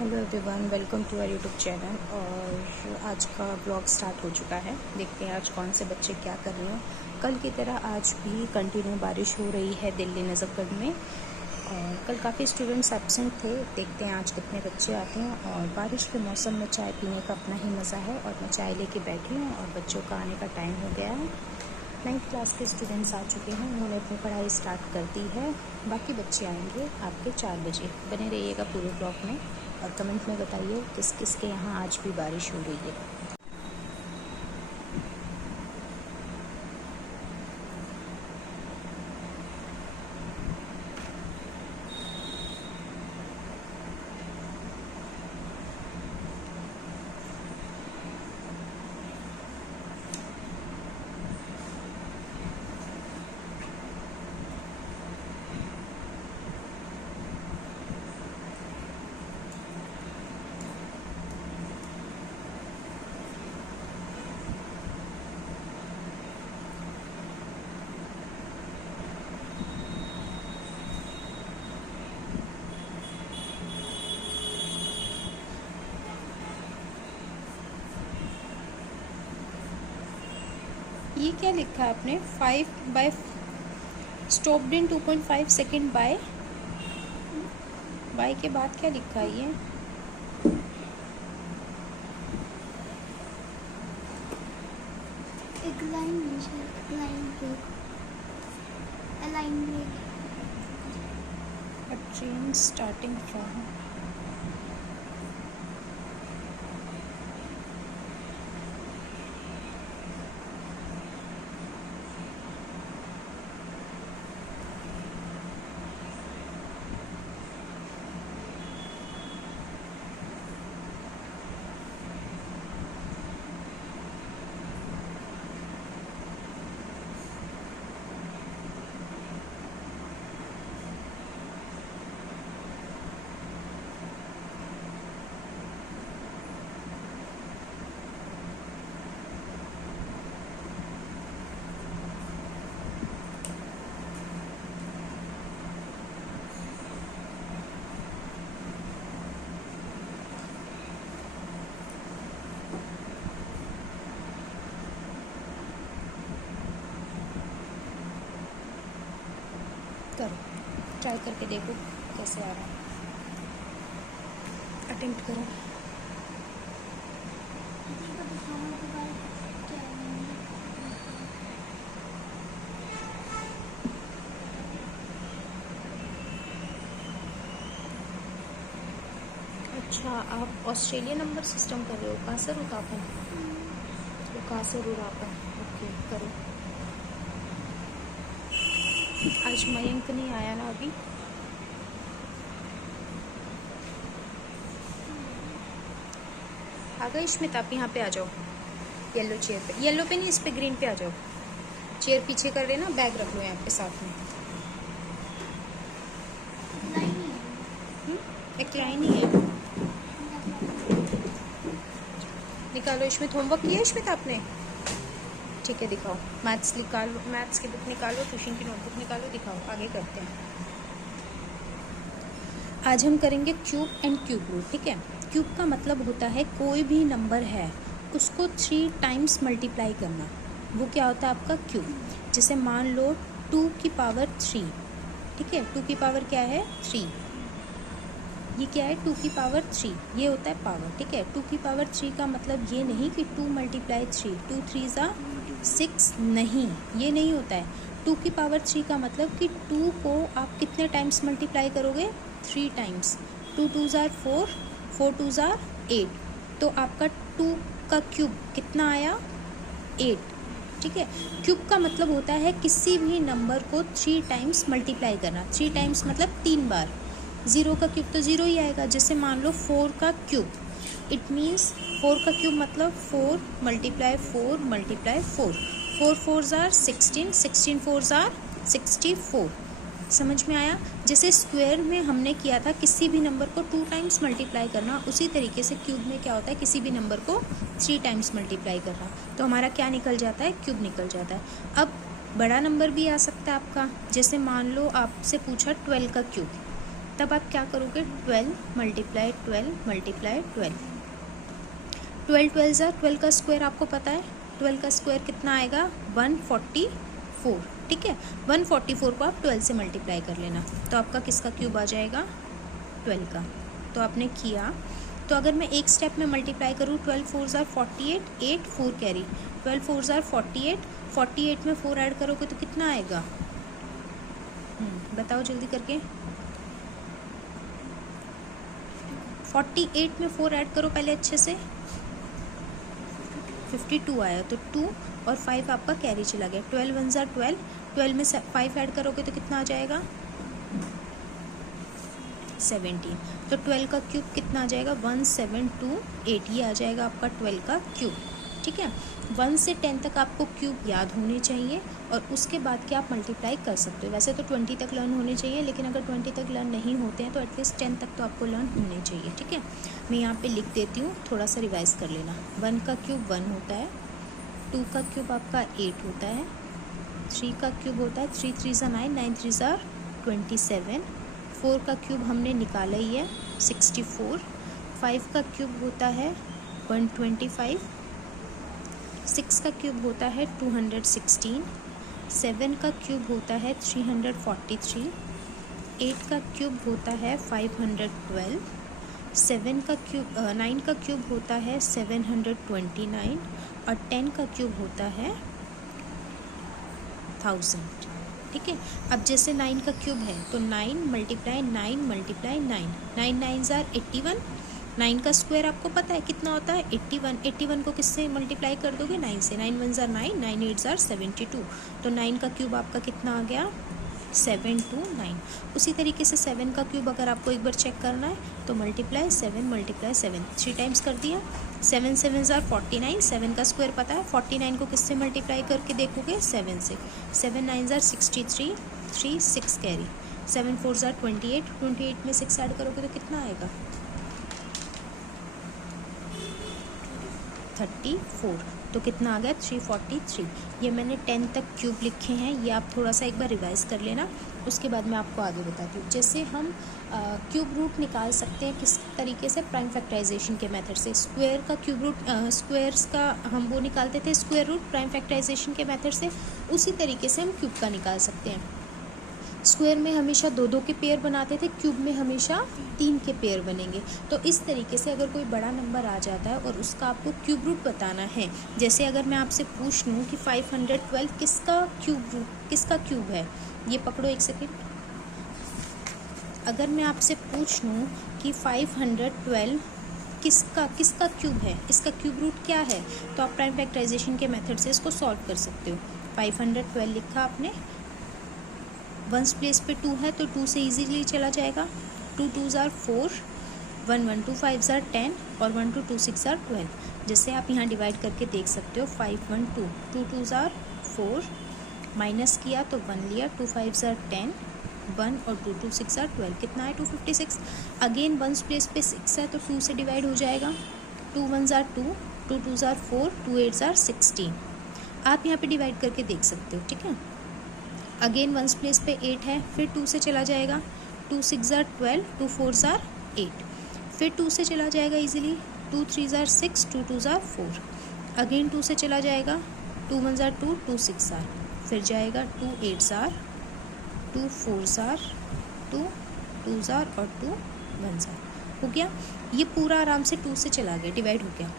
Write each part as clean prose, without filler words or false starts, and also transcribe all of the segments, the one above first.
Hello everyone, welcome to our YouTube channel. और आज का ब्लॉग स्टार्ट हो चुका है। देखते हैं आज कौन से बच्चे क्या कर रहे हैं। कल की तरह आज भी कंटिन्यू बारिश हो रही है दिल्ली नजफगढ़ में, और कल काफ़ी स्टूडेंट्स एब्सेंट थे। देखते हैं आज कितने बच्चे आते हैं। और बारिश के मौसम में चाय पीने का अपना ही मज़ा है। और मैं चाय लेके बैठी हूँ और बच्चों का आने का टाइम हो गया है। 9th क्लास के स्टूडेंट्स आ चुके हैं, उन्होंने अपनी पढ़ाई स्टार्ट कर दी है। बाकी बच्चे आएंगे आपके 4 बजे। बने रहिएगा पूरे ब्लॉग में और कमेंट में बताइए किस किस के यहाँ आज भी बारिश हो रही है। ये क्या लिखा है आपने? 5 by stopped in 2.5 second by के बाद क्या लिखा है ये? एक line break A train starting from करो, ट्राई करके देखो कैसे आ रहा है। अटेम्प्ट करो। अच्छा, आप ऑस्ट्रेलिया नंबर सिस्टम कर रहे हो? कासर उतापन, तो कासर उरापन। ओके, करो। आज मयंक नहीं आया ना अभी? आ गई स्मित, आप यहाँ पे आ जाओ। येलो चेयर पे, येलो पे नहीं, इस पे ग्रीन पे आ जाओ। चेयर पीछे कर रहे ना, बैग रख लो यहाँ पे साथ में। एक लाइन ही है। निकालो स्मित, होमवर्क किया स्मित आपने? ठीक है, दिखाओ। मैथ्स निकालो, मैथ्स की बुक निकालो, ट्यूशन की नोटबुक निकालो, दिखाओ। आगे करते हैं। आज हम करेंगे क्यूब एंड क्यूब रूट। ठीक है, क्यूब का मतलब होता है कोई भी नंबर है उसको 3 टाइम्स मल्टीप्लाई करना। वो क्या होता है आपका क्यूब। जैसे मान लो 2 की पावर 3। ठीक है, 2 की पावर क्या है? 3। ये क्या है? 2 की पावर 3, ये होता है पावर। ठीक है, 2 की पावर 3 का मतलब ये नहीं कि 2 मल्टीप्लाई 3, 2 3 ज़ा 6, नहीं, ये नहीं होता है। 2 की पावर 3 का मतलब कि 2 को आप कितने टाइम्स मल्टीप्लाई करोगे? 3 टाइम्स। 2 2 ज़ार 4, 4 2 ज़ार 8। तो आपका 2 का क्यूब कितना आया? 8। ठीक है, क्यूब का मतलब होता है किसी भी नंबर को 3 टाइम्स मल्टीप्लाई करना। 3 टाइम्स मतलब 3 बार। 0 का क्यूब तो 0 ही आएगा। जैसे मान लो 4 का क्यूब, इट मीन्स 4 का क्यूब मतलब 4 मल्टीप्लाई 4 मल्टीप्लाई 4। 4 4 ज़ार 16, 16 4 ज़ार 64। समझ में आया? जैसे स्क्वायर में हमने किया था किसी भी नंबर को 2 टाइम्स मल्टीप्लाई करना, उसी तरीके से क्यूब में क्या होता है? किसी भी नंबर को 3 टाइम्स मल्टीप्लाई करना। तो हमारा क्या निकल जाता है? क्यूब निकल जाता है। अब बड़ा नंबर भी आ सकता है आपका। जैसे मान लो आपसे पूछा 12 का क्यूब, तब आप क्या करोगे 12 मल्टीप्लाई 12 मल्टीप्लाई 12 12 का स्क्वायर आपको पता है 12 का स्क्वायर कितना आएगा 144। ठीक है 144 को आप 12 से मल्टीप्लाई कर लेना तो आपका किसका क्यूब आ जाएगा 12 का। तो आपने किया तो अगर मैं एक स्टेप में मल्टीप्लाई करूँ 12 4 ज़ार 48 8 4 कैरी 12 4 ज़ार 48 48 में 4 ऐड करोगे तो कितना आएगा बताओ जल्दी करके 48 में 4 ऐड करो पहले अच्छे से 52 आया तो 2 और 5 आपका कैरी चला गया 12 1 ज़ार 12 में 5 ऐड करोगे तो कितना आ जाएगा 17। तो 12 का क्यूब कितना आ जाएगा 1728 ये आ जाएगा आपका 12 का क्यूब। ठीक है 1 से 10 तक आपको क्यूब याद होने चाहिए और उसके बाद क्या आप मल्टीप्लाई कर सकते हो। वैसे तो 20 तक लर्न होने चाहिए लेकिन अगर 20 तक लर्न नहीं होते हैं तो एटलीस्ट 10 तक तो आपको लर्न होने चाहिए। ठीक है मैं यहाँ पे लिख देती हूँ थोड़ा सा रिवाइज कर लेना। 1 का क्यूब 1 होता है 2 का क्यूब आपका 8 होता है 3 का क्यूब होता है 3 3 ज़ा 9 9 3 ज़ा 27 4 का क्यूब हमने निकाला ही है 64 5 का क्यूब होता है 125 6 का क्यूब होता है 216 7 का क्यूब होता है 343 8 का क्यूब होता है 512 7 का क्यूब 9 का क्यूब होता है 729 और 10 का क्यूब होता है 1000। ठीक है अब जैसे 9 का क्यूब है तो 9 मल्टीप्लाई 9 मल्टीप्लाई 9 9 9 ज़ार 81 9 का स्क्वायर आपको पता है कितना होता है 81 81 को किससे मल्टीप्लाई कर दोगे 9 से 9 1 ज़ार 9 9 8 ज़ार 72 तो 9 का क्यूब आपका कितना आ गया 729। उसी तरीके से 7 का क्यूब अगर आपको एक बार चेक करना है तो मल्टीप्लाई 7 मल्टीप्लाई 7 3 टाइम्स कर दिया 7 7 ज़ार 49 7 का स्क्वायर पता है 49 को किससे मल्टीप्लाई करके देखोगे 7 से 7 9 ज़ार 63 3 6 कैरी 7 4 ज़ार 28 28 में 6 ऐड करोगे तो कितना आएगा 34 तो कितना आ गया 343। ये मैंने 10 तक क्यूब लिखे हैं ये आप थोड़ा सा एक बार रिवाइज़ कर लेना उसके बाद मैं आपको आगे बताती हूँ। जैसे हम क्यूब रूट निकाल सकते हैं किस तरीके से प्राइम फैक्टराइजेशन के मेथड से। स्क्वायर का क्यूब रूट स्क्वायर्स का हम वो निकालते थे स्क्वायर रूट प्राइम फैक्टराइजेशन के मेथड से उसी तरीके से हम क्यूब का निकाल सकते हैं। स्क्वायर में हमेशा 2 के पेयर बनाते थे क्यूब में हमेशा 3 के पेयर बनेंगे। तो इस तरीके से अगर कोई बड़ा नंबर आ जाता है और उसका आपको क्यूब रूट बताना है जैसे अगर मैं आपसे पूछ लूँ कि 512 किसका क्यूब है ये पकड़ो एक सेकेंड। अगर मैं आपसे पूछ लूँ कि 512 किसका क्यूब है इसका क्यूब रूट क्या है तो आप प्राइम फैक्टराइजेशन के मेथड से इसको सॉल्व कर सकते हो। 512 लिखा आपने वंस प्लेस पे 2 है तो 2 से इजीली चला जाएगा 2 2 ज़ार 4 1 1 2 5 ज़ार 10 और 1 2 2 6 ज़ार 12। जैसे आप यहाँ डिवाइड करके देख सकते हो 5 1 2 2 2 ज़ार 4 माइनस किया तो 1 लिया 2 5 ज़ार 10 1 और 2 2 6 ज़ार 12 कितना है 256। अगेन वंस प्लेस पे 6 है तो 2 से डिवाइड हो जाएगा 2 1 ज़ार 2 2 2 ज़ार 4 2 8 ज़ार 16। आप यहाँ पे डिवाइड करके देख सकते हो। ठीक है अगेन वंस प्लेस पे 8 है फिर 2 से चला जाएगा 2 6 ज़ार 12 2 4 ज़ार 8 फिर 2 से चला जाएगा इजीली 2 3 ज़ार 6 2 2 ज़ार 4 अगेन 2 से चला जाएगा 2 1 ज़ार 2 2 6 ज़ार फिर जाएगा 2 8 ज़ार 2 4 ज़ार 2 2 ज़ार और 2 1 ज़ार हो गया। ये पूरा आराम से 2 से चला गया डिवाइड हो गया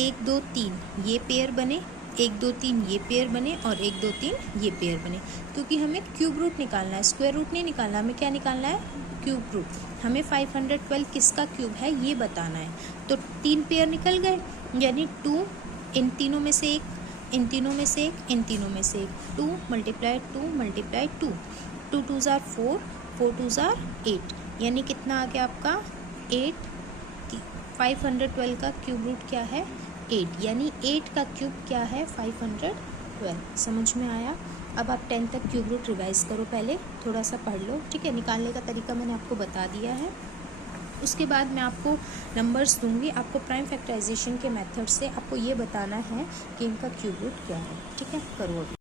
1 2 3 ये पेयर बने 1 2 3 ये पेयर बने और 1 2 3 ये पेयर बने क्योंकि हमें क्यूब रूट निकालना है स्क्वायर रूट नहीं निकालना हमें क्या निकालना है क्यूब रूट। हमें 512 किसका क्यूब है ये बताना है तो 3 पेयर निकल गए यानी 2 इन तीनों में से एक इन तीनों में से एक इन तीनों में से एक 2 मल्टीप्लाई 2 मल्टीप्लाई 2 2 2 ज़ार 4 4 2 ज़ार 8 यानी कितना आ गया आपका 8। 512 का क्यूब रूट क्या है 8 यानी 8 का क्यूब क्या है 512। समझ में आया। अब आप 10 तक क्यूब रूट रिवाइज़ करो पहले थोड़ा सा पढ़ लो। ठीक है निकालने का तरीका मैंने आपको बता दिया है। उसके बाद मैं आपको नंबर्स दूंगी आपको प्राइम फैक्टराइजेशन के मेथड से आपको ये बताना है कि इनका क्यूब रूट क्या है। ठीक है करो अभी।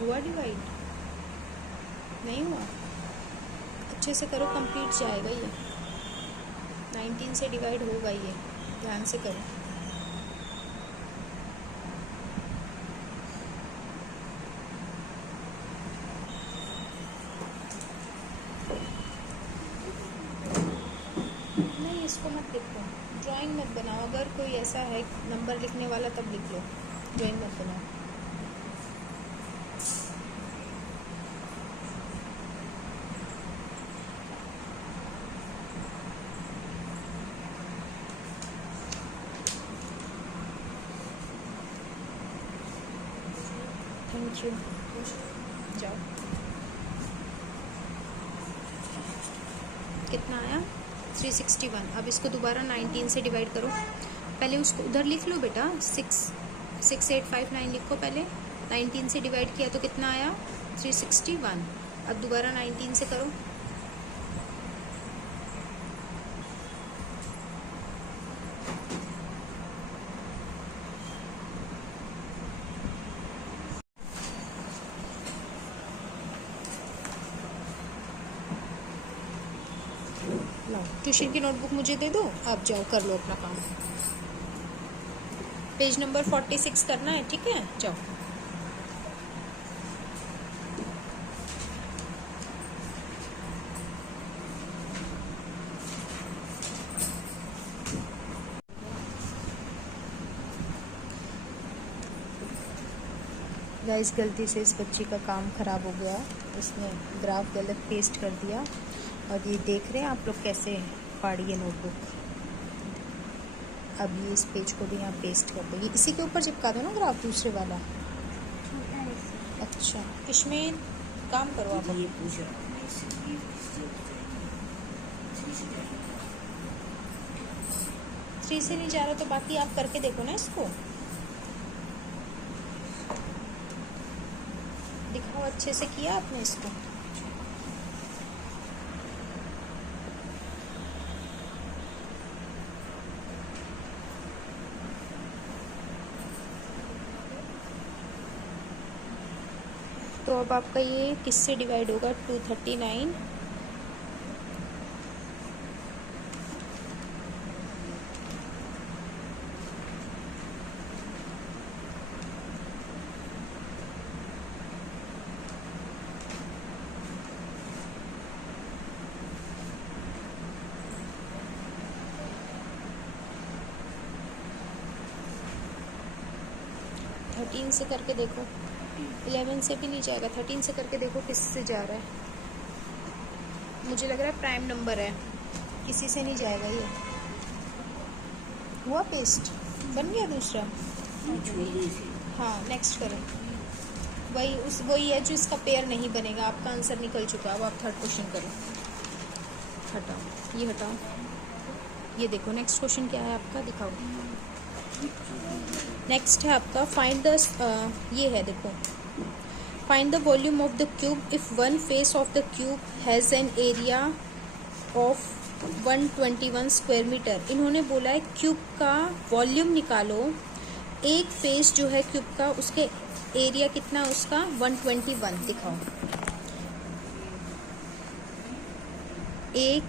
हुआ डिवाइड? नहीं हुआ? अच्छे से करो, कंप्लीट जाएगा ये। 19 से डिवाइड होगा ये, ध्यान से करो। नहीं, इसको मत लिखो, ड्राइंग मत बनाओ। अगर कोई ऐसा है नंबर लिखने वाला तब लिख लो, ड्राइंग मत बनाओ। थैंक यू, जाओ। कितना आया? 361। अब इसको दोबारा 19 से डिवाइड करो। पहले उसको उधर लिख लो बेटा, 6859 लिखो पहले। 19 से डिवाइड किया तो कितना आया? 361। अब दोबारा 19 से करो। लो, ट्यूशन की नोटबुक मुझे दे दो, आप जाओ कर लो अपना काम। पेज नंबर 46 करना है, ठीक है? जाओ। गाइस, गलती से इस बच्ची का काम ख़राब हो गया, उसने ग्राफ गलत पेस्ट कर दिया और ये देख रहे हैं आप लोग कैसे फाड़ी है नोटबुक। अब ये इस पेज को भी यहाँ पेस्ट कर देगी, इसी के ऊपर चिपका दो ना ग्राफ दूसरे वाला। अच्छा, इसमें काम करो आप। ये पूछो 3 से नहीं जा रहा तो बाकी आप करके देखो ना इसको, दिखाओ अच्छे से किया आपने इसको। तो अब आपका ये किससे डिवाइड होगा? 239। थर्टीन से करके देखो, 11 से भी नहीं जाएगा। 13 से करके देखो किस से जा रहा है। मुझे लग रहा है प्राइम नंबर है, किसी से नहीं जाएगा ये। हुआ पेस्ट? बन गया दूसरा? हाँ, नेक्स्ट करो। वही है जो इसका पेयर नहीं बनेगा। आपका आंसर निकल चुका। अब आप थर्ड क्वेश्चन करो। हटाओ, ये हटाओ। ये देखो नेक्स्ट क्वेश्चन क्या है आपका, दिखाओ। नेक्स्ट है आपका फाइंड द, ये है देखो, find the volume of the cube if one face of the cube has an area of 121 square metre. इन्होंने बोला है क्यूब का वॉल्यूम निकालो। एक फेस जो है क्यूब का, उसके एरिया कितना उसका? 121। दिखाओ। एक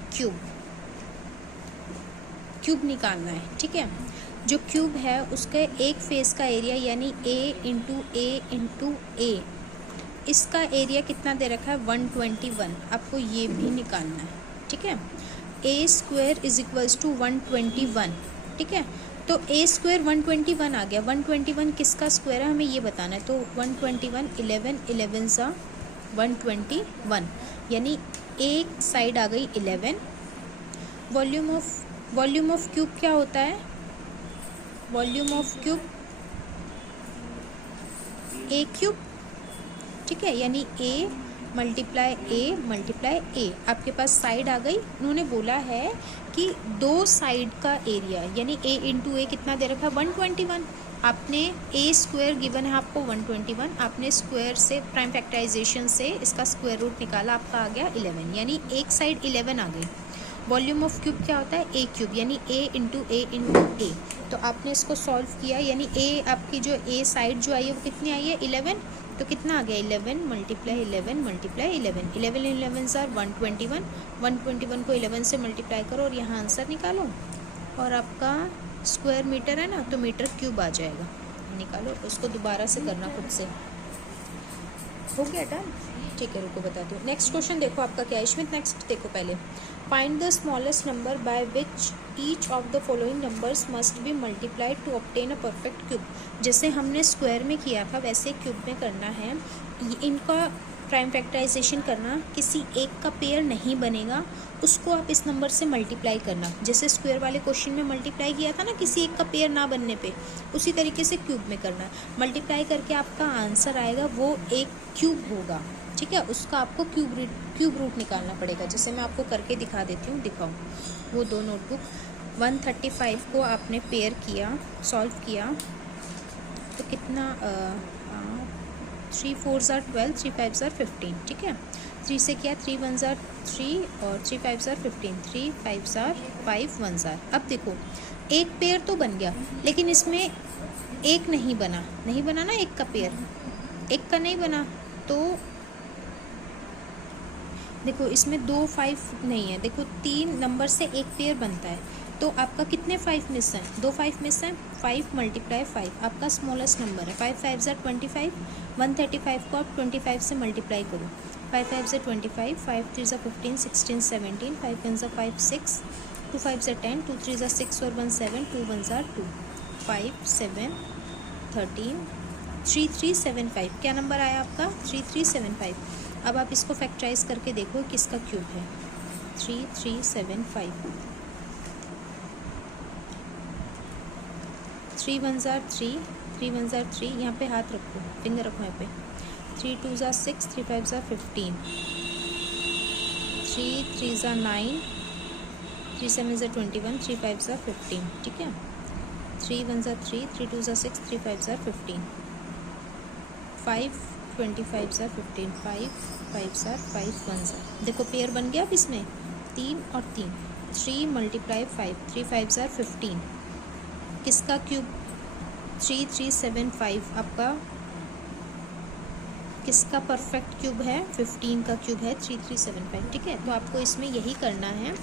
क्यूब निकालना है, ठीक है? जो क्यूब है उसके एक फेस का एरिया यानी ए इंटू ए, इसका एरिया कितना दे रखा है 121, आपको ये भी निकालना है, ठीक है। ए स्क्वायर इज इक्वल्स टू 121, ठीक है। तो ए स्क्वायर 121 आ गया, 121 किसका स्क्वायर है हमें ये बताना है। तो 121 11 सा 121, यानी एक साइड आ गई 11। वॉल्यूम ऑफ क्यूब क्या होता है, volume of cube A cube, ठीक है, यानी ए मल्टीप्लाई ए। आपके पास साइड आ गई। उन्होंने बोला है कि दो साइड का एरिया यानी ए इंटू ए कितना दे रखा है 121। आपने ए स्क्वायर गिवन है आपको 121, आपने स्क्वायर से प्राइम फैक्टराइजेशन से इसका स्क्वायर रूट निकाला, आपका आ गया 11, यानी एक साइड 11 आ गई। वॉल्यूम ऑफ क्यूब क्या होता है ए क्यूब, यानी ए इंटू ए। तो आपने इसको सॉल्व किया, यानी ए आपकी जो ए साइड जो आई है वो कितनी आई है 11, तो कितना आ गया 11 मल्टीप्लाई 11 11 सर 121 को 11 से मल्टीप्लाई करो और यहाँ आंसर निकालो, और आपका स्क्वायर मीटर है ना, तो मीटर क्यूब आ जाएगा। निकालो, उसको दोबारा से करना खुद से। हो गया डन, ठीक है, रुको बताती हूँ। नेक्स्ट क्वेश्चन देखो आपका क्या है इसमें। नेक्स्ट देखो पहले, find the smallest number by which each of the following numbers must be multiplied to obtain a perfect cube. जैसे हमने स्क्वायर में किया था वैसे क्यूब में करना है। इनका प्राइम फैक्टराइजेशन करना, किसी एक का पेयर नहीं बनेगा, उसको आप इस नंबर से मल्टीप्लाई करना। जैसे स्क्वायर वाले क्वेश्चन में मल्टीप्लाई किया था ना किसी एक का पेयर ना बनने पे, उसी तरीके से क्यूब में करना है। मल्टीप्लाई करके आपका आंसर आएगा वो एक क्यूब होगा, ठीक है। उसका आपको क्यूब रूट निकालना पड़ेगा। जैसे मैं आपको करके दिखा देती हूँ, दिखाऊँ। वो दो नोटबुक 135 को आपने पेयर किया, सॉल्व किया, तो कितना 3 4 are 12, 3 5 are 15, ठीक है। 3 से किया, 3 1 are 3 और 3 5 are 15, 3 5 are 5 1 are। अब देखो एक पेयर तो बन गया, लेकिन इसमें एक नहीं बना ना, एक का पेयर, एक का नहीं बना। तो देखो इसमें 2 5 नहीं है, देखो 3 नंबर से एक पेयर बनता है, तो आपका कितने 5 मिस हैं, 2 5 मिस हैं। 5 मल्टीप्लाई 5 आपका स्मॉलेस्ट नंबर है। 5 5 are 25, 135 को आप 25 से मल्टीप्लाई करो। 5 5 are 25, 5 3 are 15, 16 17, 5 1 are 5 6, 2 5 are 10, 2 3 are 6 और 1 7, 2 1 are 2, 5 7 13, 3375। क्या नंबर आया आपका 3375। अब आप इसको फैक्टराइज करके देखो किसका क्यूब है 3375। 3 1 are 3, 3 1 are 3, यहाँ पे हाथ रखो, फिंगर रखो यहाँ पे। 3 2 are 6, 3 5 are 15, 3 3 are 9, 3 7 are 21, 3 5 are 15, ठीक है। 3 1 are 3, 3 2 are 6, 3 5 are 15, 5 25 are 15, 5 5 are 5 1 are। देखो पेयर बन गया अब इसमें 3 और 3, 3 मल्टीप्लाई 5, 3 5 are 15, किसका क्यूब 3375 आपका किसका परफेक्ट क्यूब है 15 का क्यूब है 3375, ठीक है। तो आपको इसमें यही करना है,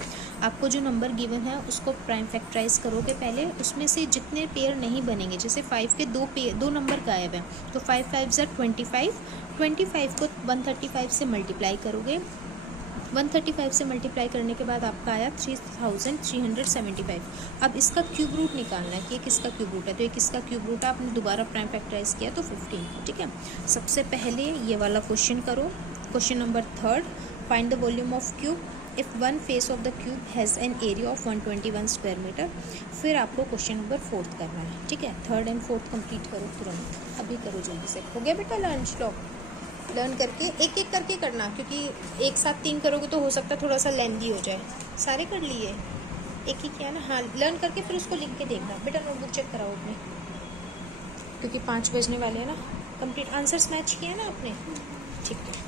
आपको जो नंबर गिवन है उसको प्राइम फैक्टराइज करोगे पहले, उसमें से जितने पेयर नहीं बनेंगे, जैसे 5 के दो नंबर गायब हैं, तो 5 5 are 25, 25 को 135 से मल्टीप्लाई करोगे। 135 से मल्टीप्लाई करने के बाद आपका आया 3375। अब इसका क्यूब रूट निकालना है कि ये किसका क्यूब रूट है, तो ये किसका क्यूब रूट है, आपने दोबारा प्राइम फैक्टराइज किया तो 15, ठीक है। सबसे पहले ये वाला क्वेश्चन करो, question number 3, find the volume of cube if one face of the cube has an area of 121 square metre. फिर आपको क्वेश्चन नंबर 4 करना है, ठीक है। 3rd and 4th कंप्लीट करो तुरंत, अभी करो जल्दी से। हो गया बेटा लर्न श्लोक, लर्न करके एक एक करके करना, क्योंकि एक साथ 3 करोगे तो हो सकता है थोड़ा सा लेंदी हो जाए। सारे कर लिए, एक ही किया ना, हाँ। लर्न करके फिर उसको लिख के देखना बेटा, नोटबुक चेक कराओ अपने, क्योंकि 5 बजने वाले हैं ना। कंप्लीट आंसर्स मैच किया ना आपने, ठीक है।